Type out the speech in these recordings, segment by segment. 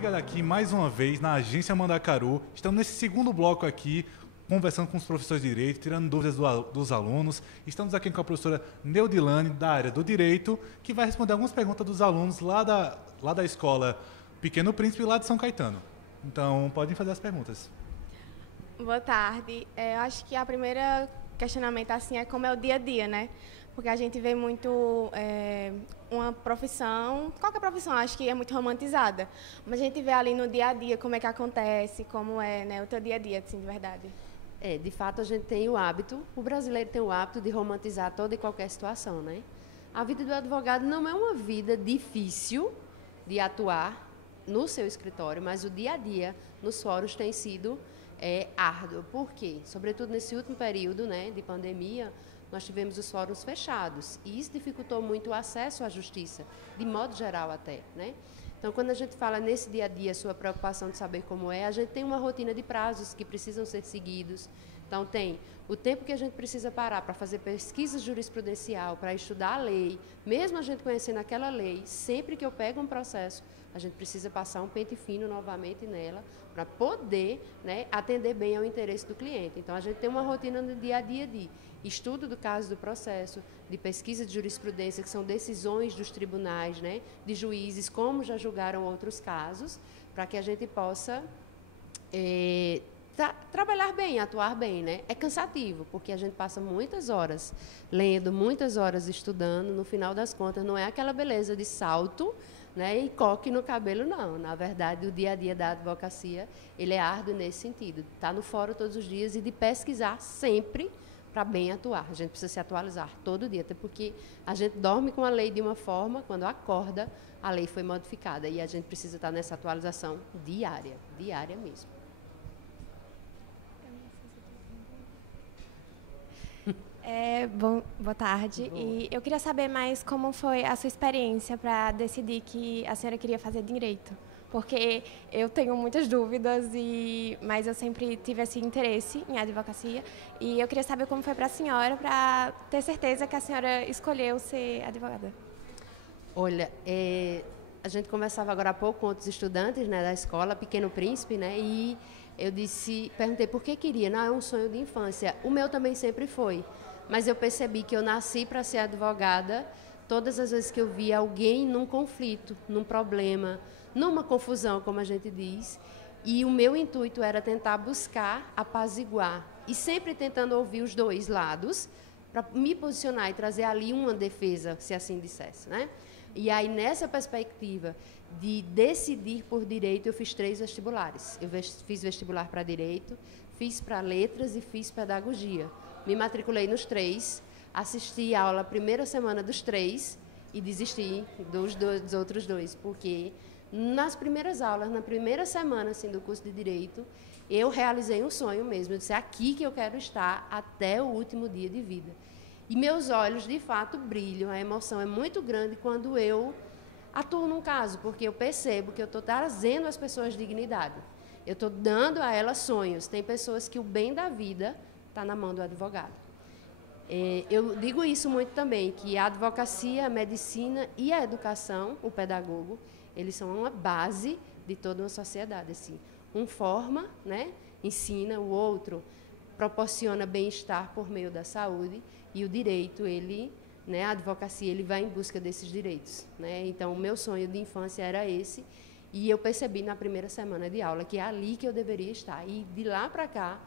ligado aqui mais uma vez na Agência Mandacaru. Estamos nesse segundo bloco aqui, conversando com os professores de Direito, tirando dúvidas dos alunos. Estamos aqui com a professora Neudilane, da área do Direito, que vai responder algumas perguntas dos alunos lá da escola Pequeno Príncipe, lá de São Caetano. Então, podem fazer as perguntas. Boa tarde. Eu acho que a primeira questionamento assim é como é o dia a dia, né? Porque a gente vê muito uma profissão, qualquer profissão, acho que é muito romantizada. Mas a gente vê ali no dia a dia como é que acontece, como é, né, o teu dia a dia, assim, de verdade. De fato, a gente tem o hábito, o brasileiro tem o hábito de romantizar toda e qualquer situação, né? A vida do advogado não é uma vida difícil de atuar no seu escritório, mas o dia a dia nos fóruns tem sido árduo. Por quê? Sobretudo nesse último período, né, de pandemia, nós tivemos os fóruns fechados e isso dificultou muito o acesso à justiça, de modo geral até, né? Então, quando a gente fala nesse dia a dia, sua preocupação de saber como é, a gente tem uma rotina de prazos que precisam ser seguidos. Então, tem o tempo que a gente precisa parar para fazer pesquisa jurisprudencial, para estudar a lei, mesmo a gente conhecendo aquela lei, sempre que eu pego um processo, a gente precisa passar um pente fino novamente nela para poder, né, atender bem ao interesse do cliente. Então, a gente tem uma rotina no dia a dia de estudo do caso do processo, de pesquisa de jurisprudência, que são decisões dos tribunais, né, de juízes, como já julgaram outros casos, para que a gente possa trabalhar bem, atuar bem, né? É cansativo, porque a gente passa muitas horas lendo, muitas horas estudando, no final das contas, não é aquela beleza de salto, né, e coque no cabelo, não. Na verdade, o dia a dia da advocacia, ele é árduo nesse sentido. Está no fórum todos os dias e de pesquisar sempre para bem atuar. A gente precisa se atualizar todo dia, até porque a gente dorme com a lei de uma forma, quando acorda, a lei foi modificada. E a gente precisa estar nessa atualização diária mesmo. Boa tarde. Boa. E eu queria saber mais como foi a sua experiência para decidir que a senhora queria fazer direito. Porque eu tenho muitas dúvidas, mas eu sempre tive esse interesse em advocacia. E eu queria saber como foi para a senhora, para ter certeza que a senhora escolheu ser advogada. Olha, a gente conversava agora há pouco com outros estudantes, né, da escola Pequeno Príncipe, né, e eu perguntei por que queria. Não, é um sonho de infância. O meu também sempre foi. Mas eu percebi que eu nasci para ser advogada todas as vezes que eu via alguém num conflito, num problema, numa confusão, como a gente diz, e o meu intuito era tentar buscar apaziguar, e sempre tentando ouvir os dois lados, para me posicionar e trazer ali uma defesa, se assim dissesse, né? E aí, nessa perspectiva de decidir por direito, eu fiz 3 vestibulares. Eu fiz vestibular para direito, fiz para letras e fiz pedagogia. Me matriculei nos 3, assisti a aula a primeira semana dos 3 e desisti dos outros 2, porque nas primeiras aulas, na primeira semana assim, do curso de Direito, eu realizei um sonho mesmo. Eu disse, é aqui que eu quero estar até o último dia de vida. E meus olhos, de fato, brilham. A emoção é muito grande quando eu atuo num caso, porque eu percebo que eu estou trazendo às pessoas dignidade. Eu estou dando a elas sonhos. Tem pessoas que o bem da vida está na mão do advogado. Eu digo isso muito também, que a advocacia, a medicina e a educação, o pedagogo, eles são uma base de toda uma sociedade. Assim. Um forma, né, ensina, o outro proporciona bem-estar por meio da saúde, e o direito, ele, né, a advocacia, ele vai em busca desses direitos. Né? Então, o meu sonho de infância era esse, e eu percebi na primeira semana de aula que é ali que eu deveria estar. E de lá para cá,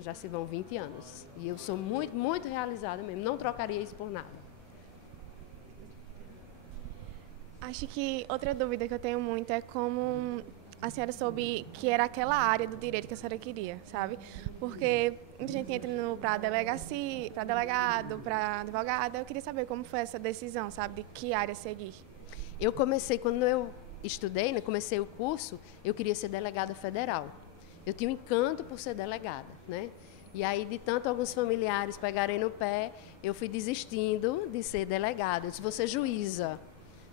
já se vão 20 anos. E eu sou muito, muito realizada mesmo. Não trocaria isso por nada. Acho que outra dúvida que eu tenho muito é como a senhora soube que era aquela área do direito que a senhora queria, sabe? Porque muita gente entra para delegacia, para delegado, para advogada. Eu queria saber como foi essa decisão, sabe? De que área seguir. Eu comecei, quando eu estudei, né, comecei o curso, eu queria ser delegada federal. Eu tinha um encanto por ser delegada, né? E aí, de tanto alguns familiares pegarem no pé, eu fui desistindo de ser delegada. Eu disse, vou ser juíza.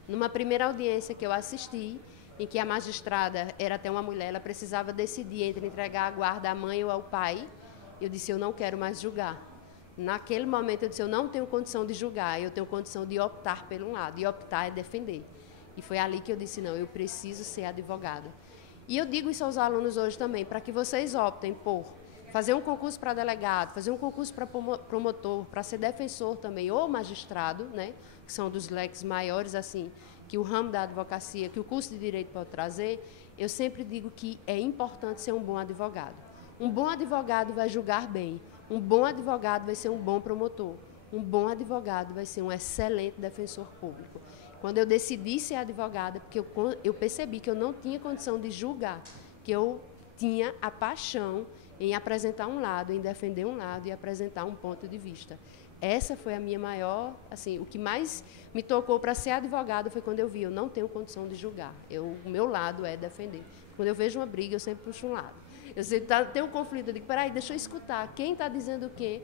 Numa primeira audiência que eu assisti, em que a magistrada era até uma mulher, ela precisava decidir entre entregar a guarda à mãe ou ao pai, eu disse, eu não quero mais julgar. Naquele momento, eu disse, eu não tenho condição de julgar, eu tenho condição de optar por um lado, e optar é defender. E foi ali que eu disse, não, eu preciso ser advogada. E eu digo isso aos alunos hoje também, para que vocês optem por fazer um concurso para delegado, fazer um concurso para promotor, para ser defensor também, ou magistrado, né, que são dos leques maiores, assim, que o ramo da advocacia, que o curso de Direito pode trazer. Eu sempre digo que é importante ser um bom advogado. Um bom advogado vai julgar bem, um bom advogado vai ser um bom promotor, um bom advogado vai ser um excelente defensor público. Quando eu decidi ser advogada, porque eu percebi que eu não tinha condição de julgar, que eu tinha a paixão em apresentar um lado, em defender um lado e apresentar um ponto de vista. Essa foi a minha maior, assim, o que mais me tocou para ser advogada foi quando eu vi, eu não tenho condição de julgar. O meu lado é defender. Quando eu vejo uma briga, eu sempre puxo um lado. Eu sempre tenho um conflito, eu digo, peraí, deixa eu escutar quem está dizendo o quê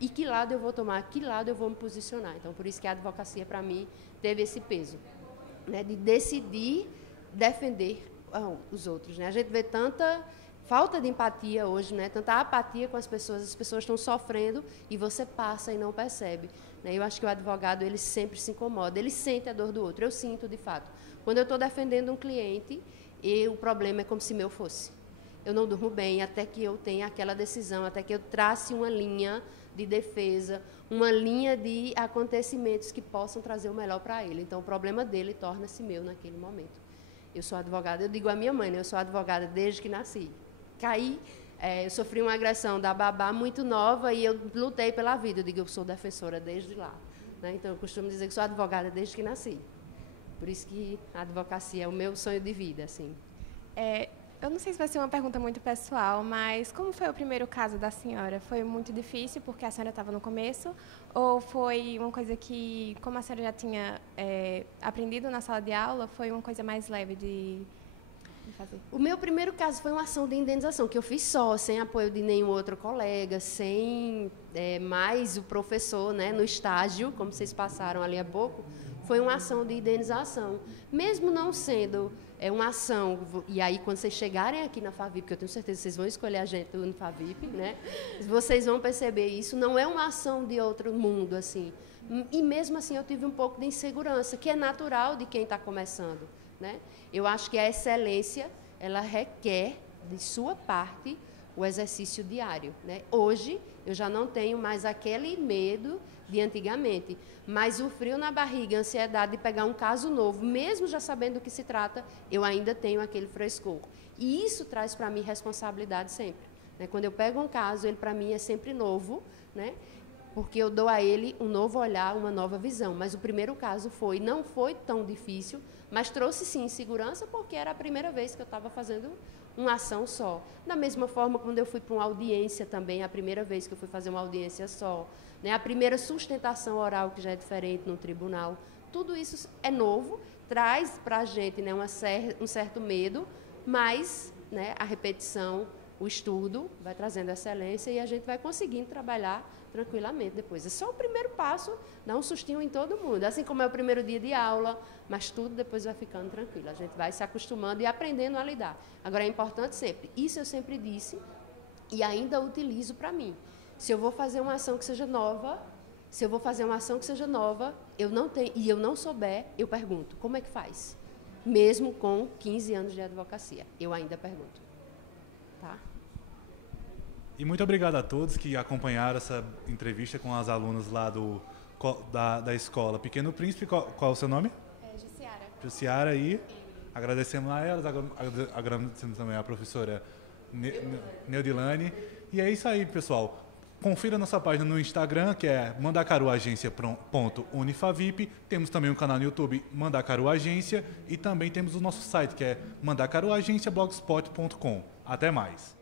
e que lado eu vou tomar, que lado eu vou me posicionar. Então, por isso que a advocacia, para mim, teve esse peso, né, de decidir defender os outros. Né? A gente vê tanta falta de empatia hoje, né? Tanta apatia com as pessoas estão sofrendo e você passa e não percebe. Né? Eu acho que o advogado, ele sempre se incomoda, ele sente a dor do outro, eu sinto de fato. Quando eu estou defendendo um cliente, o problema é como se meu fosse. Eu não durmo bem até que eu tenha aquela decisão, até que eu trace uma linha de defesa, uma linha de acontecimentos que possam trazer o melhor para ele. Então, o problema dele torna-se meu naquele momento. Eu sou advogada, eu digo à minha mãe, né? Eu sou advogada desde que nasci. Eu sofri uma agressão da babá muito nova e eu lutei pela vida. Eu digo, eu sou defensora desde lá. Né? Então, eu costumo dizer que sou advogada desde que nasci. Por isso que a advocacia é o meu sonho de vida, assim. Eu não sei se vai ser uma pergunta muito pessoal, mas como foi o primeiro caso da senhora? Foi muito difícil porque a senhora estava no começo? Ou foi uma coisa que, como a senhora já tinha aprendido na sala de aula, foi uma coisa mais leve de fazer? O meu primeiro caso foi uma ação de indenização, que eu fiz só, sem apoio de nenhum outro colega, sem mais o professor, né, no estágio, como vocês passaram ali há pouco, foi uma ação de indenização. Mesmo não sendo uma ação, e aí quando vocês chegarem aqui na FAVIP, que eu tenho certeza que vocês vão escolher a gente no FAVIP, né, vocês vão perceber isso, não é uma ação de outro mundo, assim. E mesmo assim eu tive um pouco de insegurança, que é natural de quem está começando. Né? Eu acho que a excelência, ela requer, de sua parte, o exercício diário. Né? Hoje, eu já não tenho mais aquele medo de antigamente, mas o frio na barriga, a ansiedade de pegar um caso novo, mesmo já sabendo do que se trata, eu ainda tenho aquele frescor. E isso traz para mim responsabilidade sempre. Né? Quando eu pego um caso, ele para mim é sempre novo, né? Porque eu dou a ele um novo olhar, uma nova visão. Mas o primeiro caso não foi tão difícil, mas trouxe sim insegurança, porque era a primeira vez que eu estava fazendo uma ação só. Da mesma forma, quando eu fui para uma audiência também, a primeira vez que eu fui fazer uma audiência só, né, a primeira sustentação oral, que já é diferente no tribunal, tudo isso é novo, traz para a gente, né, um certo medo, mas, né, a repetição, o estudo vai trazendo excelência e a gente vai conseguindo trabalhar tranquilamente depois. É só o primeiro passo, dá um sustinho em todo mundo, assim como é o primeiro dia de aula, mas tudo depois vai ficando tranquilo. A gente vai se acostumando e aprendendo a lidar. Agora, é importante sempre, isso eu sempre disse e ainda utilizo para mim. Se eu vou fazer uma ação que seja nova, eu não souber, eu pergunto, como é que faz? Mesmo com 15 anos de advocacia, eu ainda pergunto. Tá? E muito obrigado a todos que acompanharam essa entrevista com as alunas lá da escola Pequeno Príncipe. Qual é o seu nome? Jussiara. Jussiara, e agradecemos a elas, agradecemos também a professora Neudilane. E é isso aí, pessoal. Confira nossa página no Instagram, que é mandacaruagência.unifavip. Temos também um canal no YouTube, Mandacaru Agência. E também temos o nosso site, que é mandacaruagenciablogspot.com. Até mais.